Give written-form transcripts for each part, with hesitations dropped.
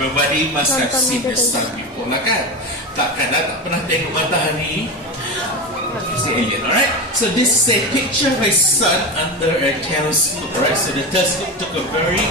Everybody must have seen the sun before lah kan? Takkan tak pernah tengok matahari? It's the alien, alright? So this is a picture of a sun under a telescope, right? So the telescope took a very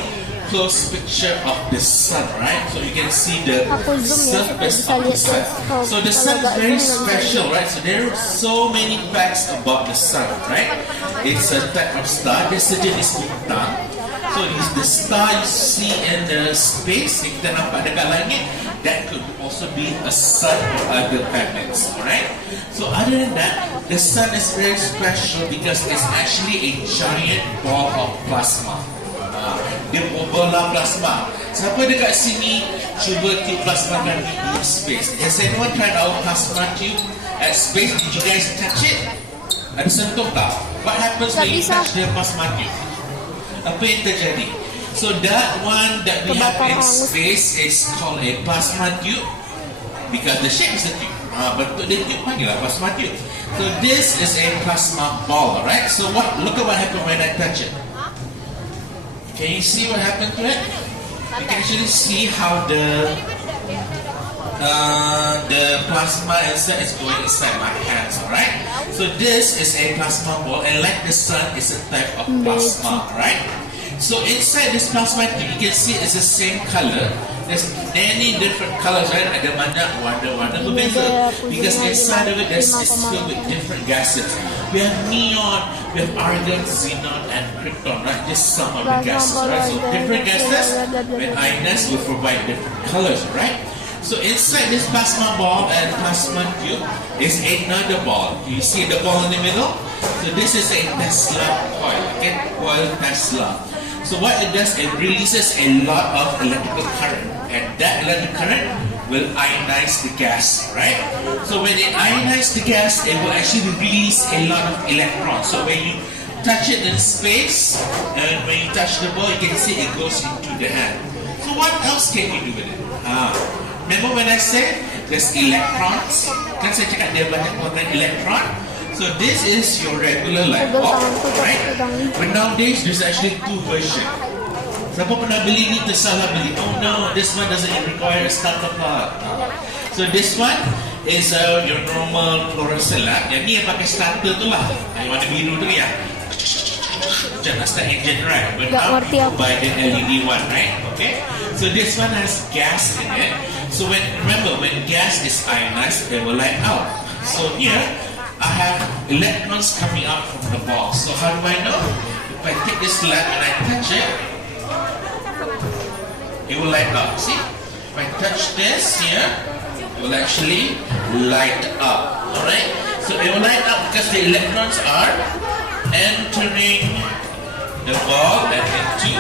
close picture of the sun, right? So you can see the surface of the sun. So the sun is very special, right? So there are so many facts about the sun, right? It's a type of star. Dia sejenis bintang. So it's the star you see in the space yang kita nampak dekat langit. That could also be a sun or other planets, alright? So other than that, the sun is very special because it's actually a giant ball of plasma. Dia bola plasma. Siapa dekat sini cuba tube plasma kan in space? Has anyone tried our plasma tube at space? Did you guys touch it? Ada sentuh tak? What happens when you touch the plasma tube? Apa yang terjadi? So that one that we have in space is called a plasma tube because the shape is a tube. Bentuk dia tube panggil lah plasma tube. So this is a plasma ball, right? So look at what happened when I touch it. Can you see what happened to it? You can actually see how the plasma inside is going inside my hands, alright? So this is a plasma ball, and like the sun, is a type of plasma, right? So inside this plasma, you can see it's the same color. There's many different colors, right? Ada banyak warna-warna berbeza. Because inside of it, it's filled with different gases. We have neon, we have argon, xenon, and krypton, right? Just some of the gases, right? So different gases, when ionized, will provide different colors, right? So inside this plasma ball and plasma tube is another ball. You see the ball in the middle? So this is a Tesla coil, okay? Coil Tesla. So what it does, it releases a lot of electrical current, and that electric current will ionize the gas, right? So when it ionizes the gas, it will actually release a lot of electrons. So when you touch it in space, and when you touch the ball, you can see it goes into the hand. So what else can you do with it? Remember when I said there's electrons? Kan saya cakap dia banyak warna elektron. So this is your regular light bulb, right? But nowadays there's actually two versions. Siapa pernah beli ni tersalah beli? Oh no, this one doesn't require a starter plug. So this one is your normal fluorescent light. Yang ni yang pakai starter tu lah. Yang warna biru tu ya. Macam nak start engine, right? But now buy the LED one, right? Okay. So this one has gas in it. So remember when gas is ionized, it will light out. So here I have electrons coming out from the ball. So how do I know? If I take this lamp and I touch it, it will light up. See? If I touch this here, it will actually light up. Alright? So it will light up because the electrons are entering the ball and into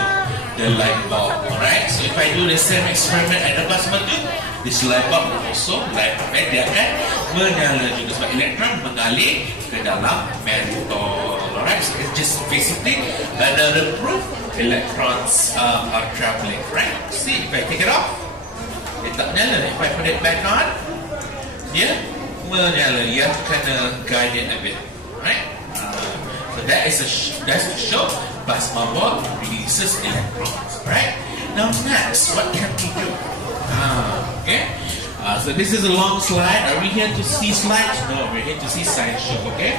the light bulb. Alright? So if I do the same experiment at the plasma tube, this light bulb will also light up. Dia akan menyala juga sebab elektron mengalir ke dalam metal. Alright? So it's just basically another proof electrons are traveling. Right? See, if I take it off, dia tak menyala. If I put it back on, dia menyala. You have to kind of guide it a bit. Right? So that's to show plasma ball releases electrons. Right? Now next, what can we do? Okay. So this is a long slide. Are we here to see slides? No, we're here to see science show. Okay.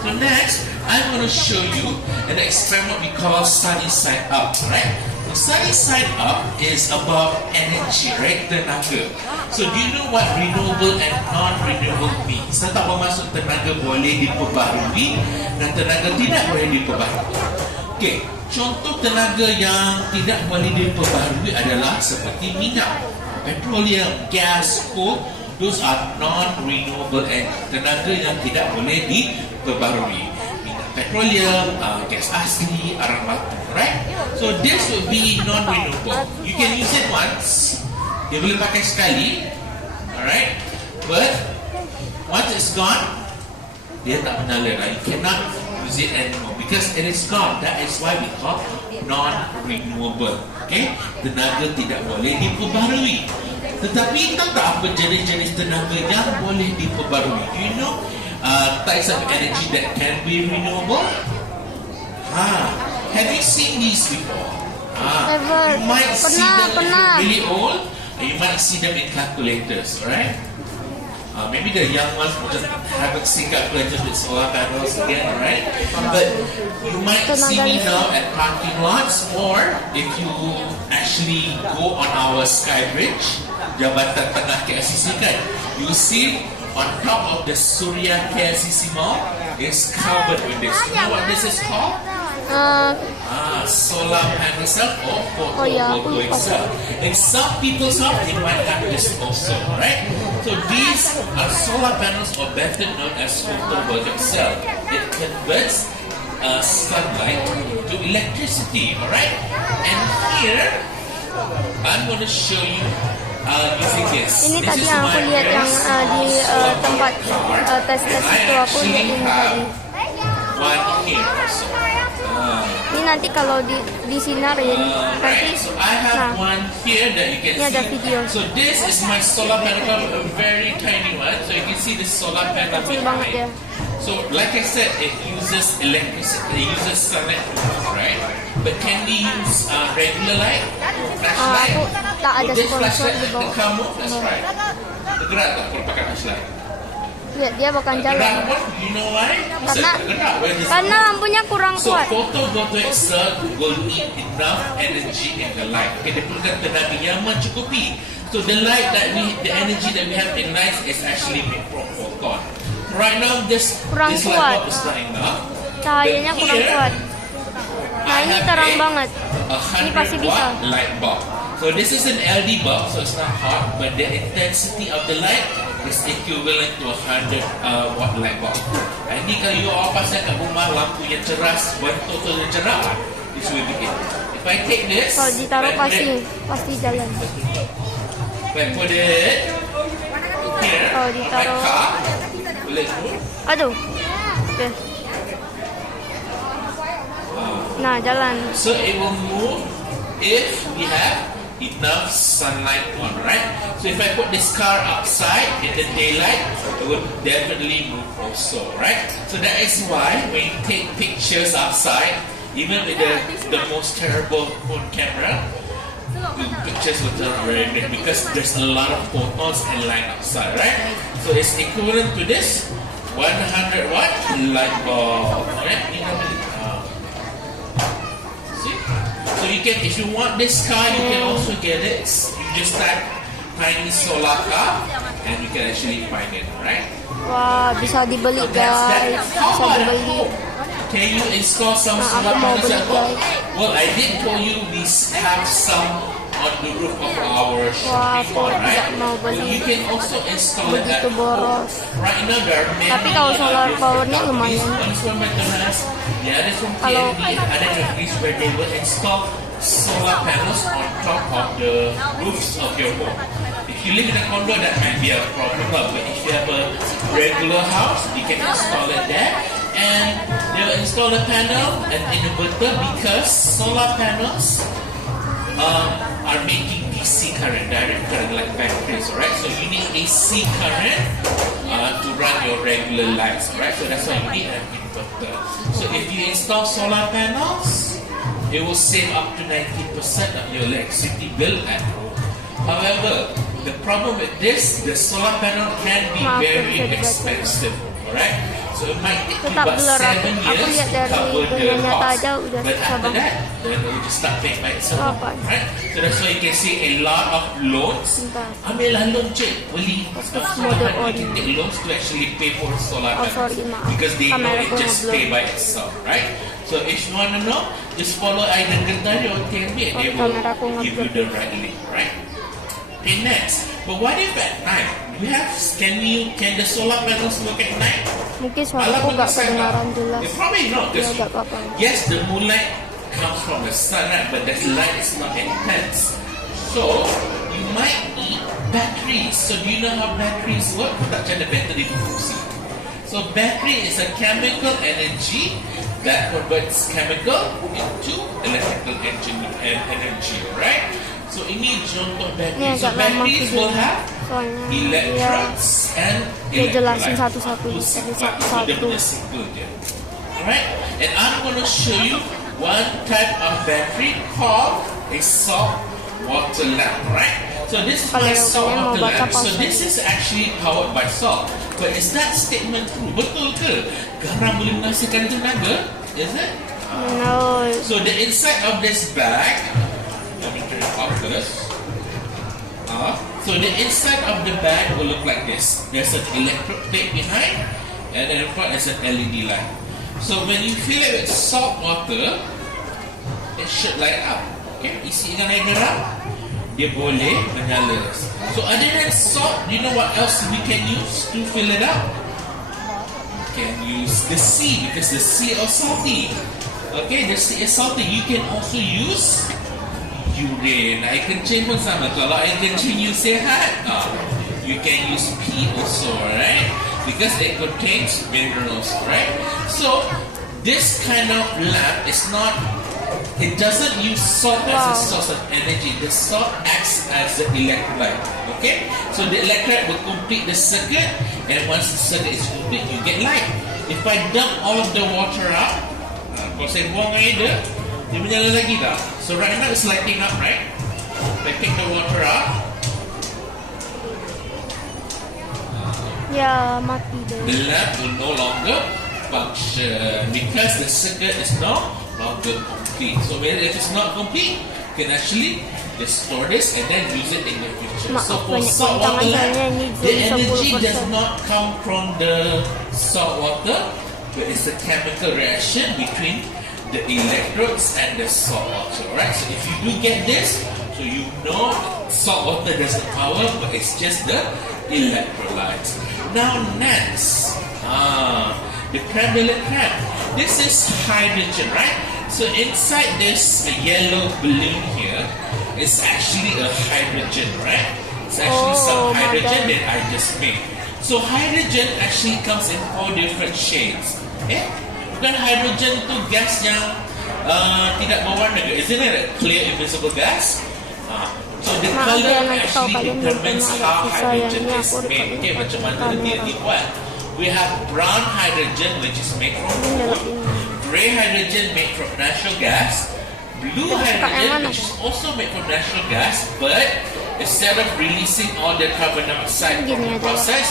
So next, I'm going to show you an experiment we call sunny side up. Right. So sunny side up is about energy, right? Tenaga. So do you know what renewable and non-renewable means? Saya tak bermaksud tenaga boleh diperbaharui dan tenaga tidak boleh diperbaharui. Okay. Contoh tenaga yang tidak boleh diperbaharui adalah seperti minyak, petroleum, gas, coal. Those are non-renewable energy. Tenaga yang tidak boleh diperbaharui. Minyak petroleum, gas asli, arang batu, right? So this would be non-renewable. You can use it once. Dia boleh pakai sekali, alright? But once it's gone, dia tak menyala lagi. You cannot use it anymore because it is gone. That is why we call non-renewable. Okay? Tenaga tidak boleh diperbaharui. Tetapi tahu tak apa jenis-jenis tenaga yang boleh diperbaharui? Do you know types of energy that can be renewable? Have you seen these before? You might see them if you're really old. You might see them in calculators, alright? Maybe the young ones just haven't seen calculators with solar panels again, alright? But you might see me now at parking lots, or if you actually go on our Sky Bridge, Jabatan Tengah KLCC kan, you see on top of the Surya KLCC Mall is covered with this. You know what this is called? Solar panel cell or photovoltaic cell. In some people's house, they might have this also, right? So these are solar panels, or better known as photovoltaic cell. It converts sunlight to electricity, alright? And here, I'm going to show you using this. Ini tadi yang aku lihat yang di tempat tes itu aku lihat ini tadi. One here also. Ini nanti kalau disinarin nanti. So I have one here that you can ini ada video. So this is my solar panel, a very tiny one. So you can see the solar panel Kecil banget ya. So like I said, it uses electricity, it uses sunlight, right? But can we use regular light, flashlight? Aku tak ada This sponsor flashlight di bawah. kamu, that's right. Bergerak tak kalau pakai flashlight? Lihat dia bakal jalan. Bergerak, you know why? Karena lampunya kurang kuat. So photovoltaic cell will need enough energy in the light. Okay, dia perlukan tenaga yang mencukupi. So the light that the energy that we have in light is actually made from photon. Right now this light bulb is not enough. Cahayanya kurang kuat. Nah ini terang banget. Ini pasti bisa. Light bulb. So this is an LED bulb, so it's not hot, but the intensity of the light is equivalent to 100 watt light bulb. Ini kalau you pasang kat rumah lampu yang ceras, total yang cerah, this will be it. If I take this, kalau ditaruh pasti jalan. If I put it here, kalau ditaruh, aduh, okay. Nah jalan. So it will move if we have enough sunlight on, right? So if I put this car outside in the daylight, it would definitely move also, right? So that is why when you take pictures outside, even with the most terrible phone camera, the pictures will turn very big because there's a lot of photons and light outside, right? So it's equivalent to this 100 watt light bulb, right? So you can, if you want this car, you can also get it. You just type tiny solar car, and you can actually find it, right? Wah, bisa dibeli guys, bisa dibeli. Can you install some solar panels at home? Well, I did tell you we have some on the roof of our shopping mall, right? So you can also install it at home. Right now there are many. Tapi kalau solar powernya lumayan. One is from McDonald's, the other is from KFC, other countries where they will install solar panels on top of the roofs of your home. If you live in a condo, that might be a problem, but if you have a regular house, you can install it there. And they'll install a panel and inverter because solar panels are making DC current, direct current like batteries, alright? So you need AC current to run your regular lights, alright? So that's why you need an inverter. So if you install solar panels, it will save up to 90% of your electricity bill at home. However, the problem with this, the solar panel can be very expensive, alright? So it might take you about 7 years to cover the cost. But after that, then it will just start paying by itself, right? So that's why you can see a lot of loans. Ambillah loan cik, beli solar panel. You can take loans to actually pay for solar panel because they know it just pay by itself, right? So if you want to know, just follow either Gentari or TNB and they will give you the right link, right? Okay, next. But what if at night? Can the solar panels work at night? Mungkin suara aku nggak kedengaran jelas. Probably not. Ya, nggak apa-apa. Yes, the moonlight comes from the sun, right? But the light is not intense. So you might need batteries. So do you know how batteries work? Tak macam battery berfungsi. So battery is a chemical energy that converts chemical into electrical energy, right? So ini contoh battery. So batteries will have electrons and jelasin satu-satu. Alright, and I'm going to show you one type of battery called a salt water lamp, right? So this is my salt water lamp. So this is actually powered by salt. But is that statement true? Betul ke? Garam boleh menghasilkan tenaga? Is it? No. So the inside of this bag, let me turn it off first. So the inside of the bag will look like this. There's an electrode plate behind, and then in front is an LED light. So when you fill it with salt water, it should light up. Okay, isi dengan air garam, dia boleh menyala. So other than salt, do you know what else we can use to fill it up? We can use the sea, because the sea is salty. Okay, the sea is salty. You can also use urine. Air kencing pun sama. Kalau air kencing you sihat, you can use pee also, right? Because it contains minerals, right? So this kind of lamp is not, it doesn't use salt as a source of energy. The salt acts as the electrolyte. Okay, so the electrolyte will complete the circuit, and once the circuit is complete, you get light. If I dump all of the water out, kalau saya buang air dia menyala lagi tak? So right now it's lighting up, right? If I take the water out, mati dah. the lamp will no longer function because the circuit is no longer complete. So when it is not complete, you can actually just store this and then use it in the future. So for salt water lamp, the energy does not come from the salt water, but it's a chemical reaction between the electrodes and the salt water, right? So if you do get this, so you know salt water doesn't power, but it's just the electrolytes. Now next, the pembelajaran. This is hydrogen, right? So inside this yellow balloon here is actually a hydrogen, right? It's actually some hydrogen that I just made. So hydrogen actually comes in 4 different shades. Okay? Bukan hydrogen tu gas yang tidak berwarna ke? Isn't it a clear invisible gas? So the color actually determines how hydrogen is made. Okay, macam mana dia dibuat. We have brown hydrogen which is made from wood, gray hydrogen made from natural gas, blue hydrogen which is also made from natural gas, but instead of releasing all the carbon dioxide from the process,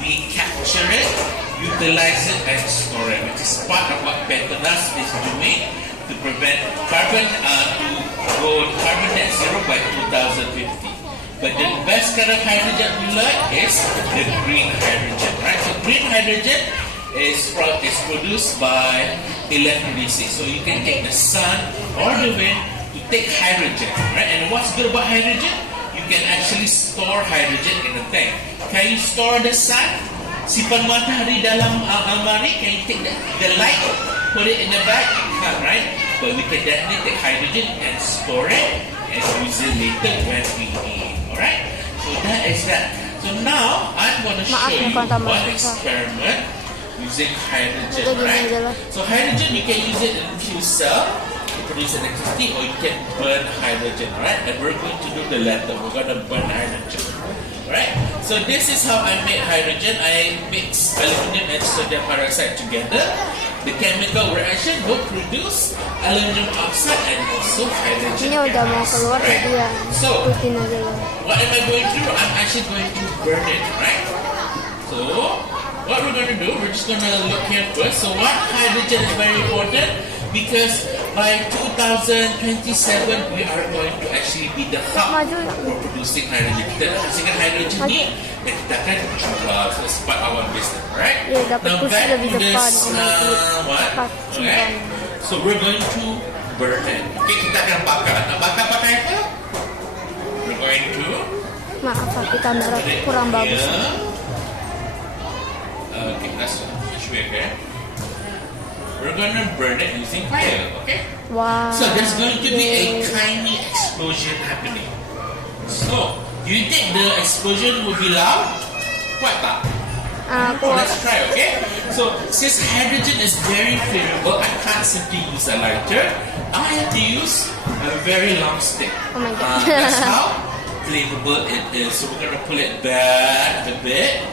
we capture it, utilize it and store it, which is part of what Petronas is doing to prevent carbon to go carbon net zero by 2050. But the best kind of hydrogen we like is the green hydrogen, right? So green hydrogen is produced by electricity. So you can take the sun or the wind to take hydrogen, right? And what's good about hydrogen? You can actually store hydrogen in a tank. Can you store the sun? Simpan matahari dalam almari. Can you take the light, put it in the bag? Not, right? But we can definitely take hydrogen and store it and use it later when we need. Alright? So that is that. So now I'm going to show you one experiment using hydrogen, right? So hydrogen, you can use it in a fuel cell to produce electricity, or you can burn hydrogen, right? And we're going to do the latter. We're going to burn hydrogen, right? So this is how I made hydrogen. I mix aluminum and sodium hydroxide together. The chemical reaction will produce aluminum oxide and also hydrogen gas, right? So what am I going to do? I'm actually going to burn it, right? So what we're going to do, we're just going to look here first. So what hydrogen is very important, because by 2027 we are going to actually be the hub for producing hydrogen. Kita nak hasilkan hydrogen ni dan kita akan jual. So it's part of our business, right? Now back to this one. Okay. So we're going to burn it. Okay, kita akan bakar. Nak bakar pakai apa? We're going to maaf tapi kamera kurang bagus. Okay, that's switch here. We're going to burn it using fire, okay? Wow. So there's going to be a tiny explosion happening. So, do you think the explosion will be loud? What about? Let's try, okay? So, since hydrogen is very flammable, I can't simply use a lighter. I have to use a very long stick. Oh my god. That's how flammable it is. So, we're going to pull it back a bit.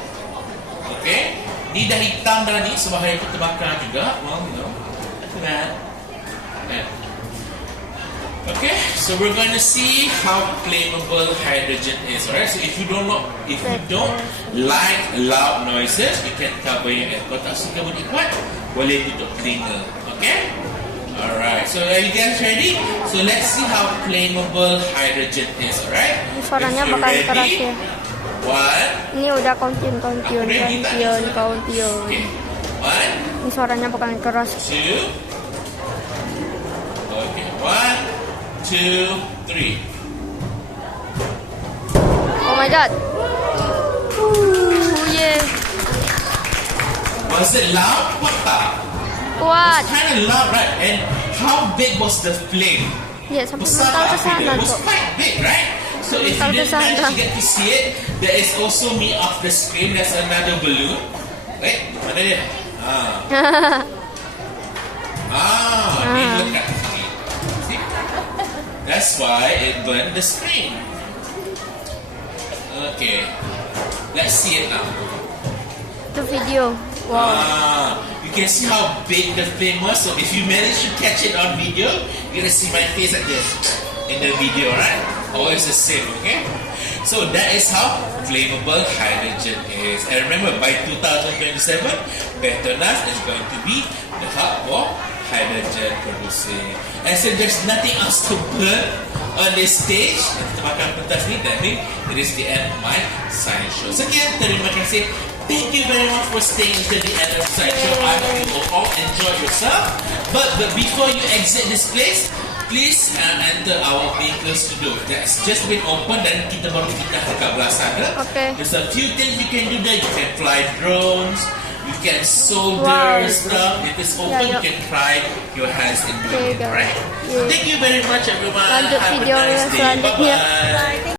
Okay? Ni dah hitam dah ni, so bahaya pun terbakar juga. Well, you know, look at that. Okay, so we're going to see how flammable hydrogen is. Alright, so if you don't like loud noises, you can cover your ear. Kalau tak suka bunyi kuat, boleh tutup telinga. Okay? Alright, so are you guys ready? So let's see how flammable hydrogen is. Alright? Suaranya bakal keras ya. One. Ini udah kontiun. Okay. One. Ini suaranya bakal keras. Two. Okay. 1, 2, 3. Oh my god. Yeah. Was it loud? What the? Kuat. It's kind of loud, right? And how big was the flame? Ya, sampai Besar mental ke tak sana api dia? It was kok. quite big, right? So if you didn't manage to get to see it, there is also me off the screen. There's another balloon. Wait, mana dia? Ni dekat sini. See? That's why it burned the screen. Okay, let's see it now. Itu video. Wow. You can see how big the flame was. So if you manage to catch it on video, you're gonna see my face like this in the video, right? Always the same, okay? So that is how flammable hydrogen is. And remember, by 2027, Petronas is going to be the hub for hydrogen producing. And so there's nothing else to burn on this stage. Kita makan pentas ni, that means it is the end of my science show. Sekian, terima kasih. Thank you very much for staying until the end of the science show. I hope you will all enjoy yourself. But before you exit this place, please enter our vehicles to do. That's just been open dan kita baru pindah dekat belah sana. Okay. There's a few things you can do there. You can fly drones. You can solder stuff. If it's open, you can try your hands in doing it. Right? Thank you very much, everyone. Lanjut Have a video nice day. selanjutnya. Bye-bye.